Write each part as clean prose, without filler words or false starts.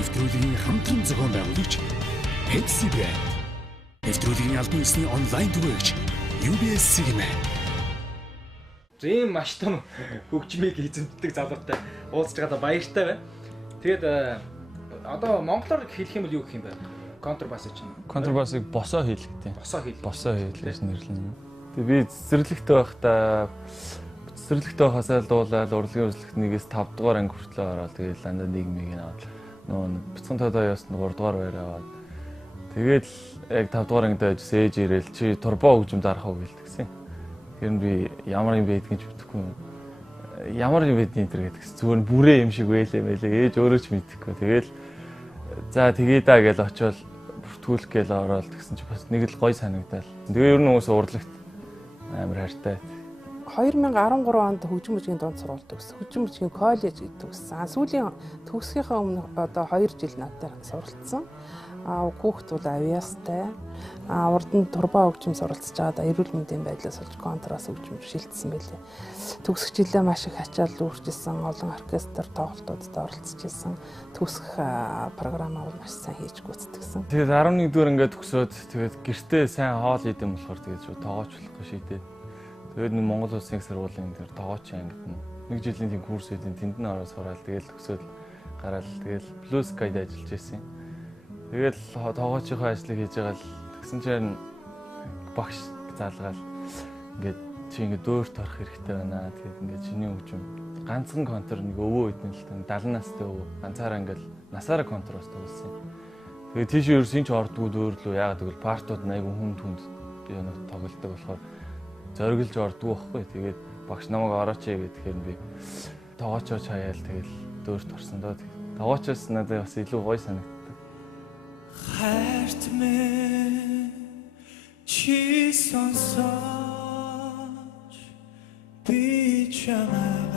нэвтрүүлгийн хамтран зохион байгуулагч Pepsi Brand. Нэвтрүүлгийн албан ёсны онлайн түгээгч UBS Sigma. Ийм маш том хөгжмийг эзэмддэг залуутай уулзж байгаадаа баяртай байна. Тэгээд одоо монголоор хэлэх юм бол юу гэх юм бэ? Контрабас чинь. Контрабасыг босоо хийх гэдэг. Босоо хийх гэж нэрлэнэ. Тэгээд би цэцэрлэгтэй байхдаа байхасаа дуулаад урлагийн үзлэгт 1-5 дугаар анги хүртлээ ороод тэгээд ландаа нийгмийг аваад нөө бяцхан тодоо ясна 3 дугаар байр аваад тэгээд яг 5 дугаар ангид ажиж ээж ирээл чи турбо хөгжим дарах уу гэлтгсэн. Тэр нь би ямар юм бэ гэдгийг мэдэхгүй. Ямар юм бэ энэ төр гэдгс зүгээр бүрээ юм шиг байлээ мэлээ. Ээж өөрөө ч мэдэхгүй. Тэгэл за тэгээ даа гэж очиод бүртгүүлэх гээл ороод тэгсэн чи бас нэг л гой санагдал. Тэгээ ер нь уус урлагт амар хайртай. 2013 онд хөгжим мужийн дунд сургууль төгссөн. Хөгжим мужийн коллеж төгссөн. Сүүлийн төгсгийнхаа өмнө одоо 2 жил надад суралцсан. Хүүхэд бол авьяастай. Урд нь турбо хөгжим суралцж байгаад эрүүл мэндийн байдлаас болж контрас хөгжим шилжсэн байлээ. Төгсөх жилээ маш их ачаал үүрчилсэн. Олон оркестр тоглолтуудад оролцож ирсэн. Төгсөх програмаа бол маш сайн хийж гүйцэтгсэн. Тэгээд 11-р ингээд төгсөөд тэгээд гэртээ сайн хоол идэм болохоор тэгээд шууд тоогоочлох шийдээд тэгээд нэг Монгол Улсын их сургуулийн тэр тоогооч ангид нэг жилийн тийм курс хийдэн тэнд нь ороод сураад тэгээд төгсөөд гараад тэгээд Blue Sky-д ажиллаж байсан. Тэгээд тоогоочийнхоо ажлыг хийж байгаа л тэгсэн чинь багш заалгаал ингээд чи ингээд дөөрт орох хэрэгтэй байна. Тэгээд ингээд чиний хөгжим ганцхан контр нэг өвөө хэдэн л 70 настай өвөө ганцаараа ингээд насаараа контрос тоглосон. Тэгээд тийш ерөөсийн ч ордгоо дөөрлөө яагаад гэвэл партууд айгүй хүнд юм тоглолдог болохоор зориглож ордгоо байхгүй. Тэгээд багш намайг орооч гэхээр би тоогоочооч хаяал тэгэл дөөрт орсон доо. Тоогоочоос надад бас илүү гоё санагдав. Хайрт минь чи сонсож би чамайг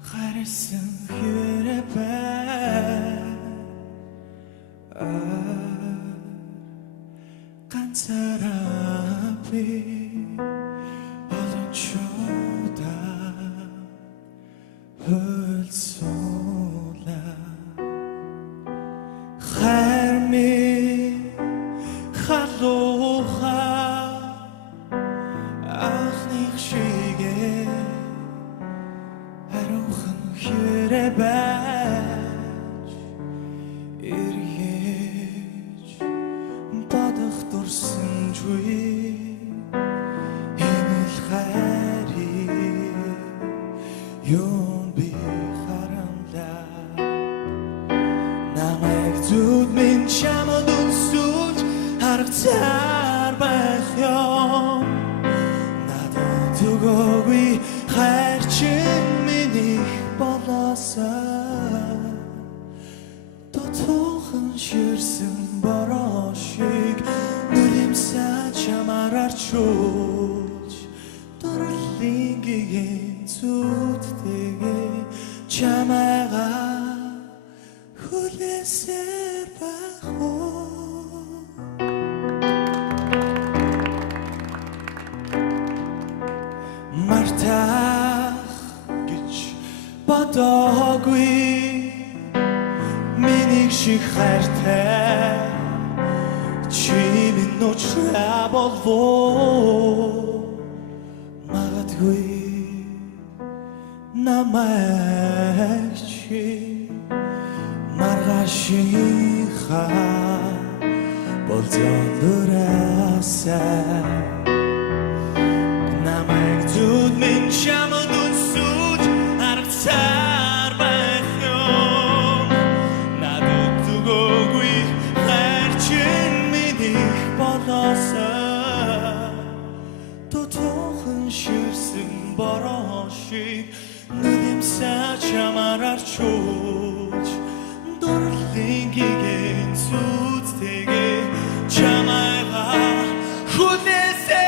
харсан хэрэг байна. ганцаараа би олон чудаа хөлсүүлээ. Чамайга хүлээсэ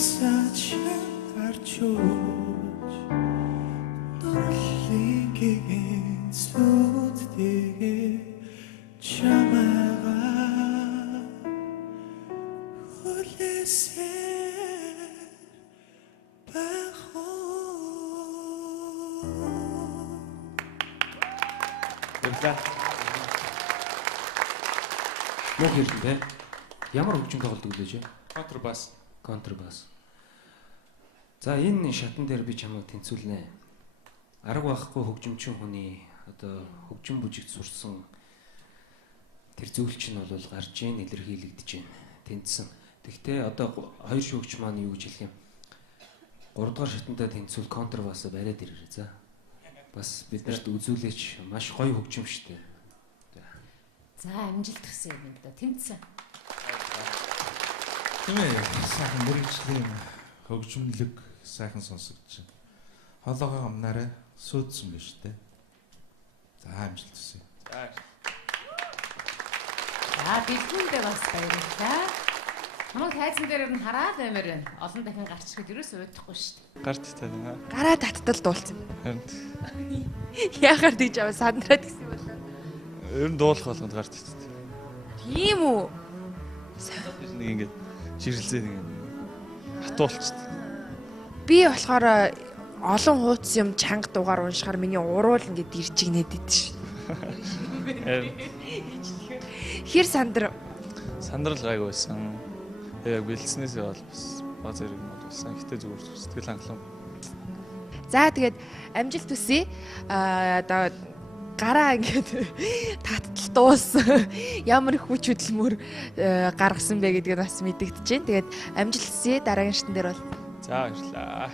ипсач гарч өгч норлигийн сүдтэйгээ чамайгаа хүлээсээр байх уу. Муу хэлбэ. Ямар хөгжим тоглодог лээ? Контрабас. Контрабас. За энэ шатан дээр би чамайг тэнцүүлнэ. Арга байхгүй хөгжимчин хүний одоо хөгжим бүжигт сурсан тэр зөвлөлч нь бол гарч ийн илэрхийлэгдэж байна. Тэнцсэн. Тэгвэл одоо хоёр шүүгч маань юу гэж хэлэх юм? 3 дугаар шатандаа тэнцвэл контрабасаа бариад ирээрэй. За. Бас биднэрт үзүүлээч маш гоё хөгжим штэ. За амжилт хүсье юм да. Тэнцсэн. Тийм ээ. Сайхан мэрэгжлийн хөгжмөлөг сайхан сонсогдож байна. Хоолойгоо амнаараа сүйдсэн биз дээ. За амжилт хүсье. За бэлгүүндээ бас баярлалаа. Намайг хайзан дээр нь хараад баймаар байна. Олон дахин гарч ирэхэд ерөөс уйдахгүй шүү дээ. Гарч тань. Гараа таттал дуулсан. Харин Яагаад гэж аваа сандраад гэсэн юм болоо. ер нь дуулах болгонд гарч тань. Тийм үү? Нэг ингээд ширэлцээд ингээд хатуулчт. Би болохоор олон хууц юм чанга дугаар уншихаар миний уруул ингээд ирж игнээд идэв ш. Хэр Сандрал гайг байсан. Яг бэлдснээсээ бол бас баа зэрэг юм болсон. Гэтэ зүгээр сэтгэл хангалуун. За тэгээд амжилт хүсье. Одоо гараа ингээд таттал дууссан. Ямар их хүч хөдөлмөр гаргасан бэ гэдгийг бас мэдэгдэж байна. Тэгээд амжилт хүсье. Дараагийн шатн дээр бол. За баярлалаа.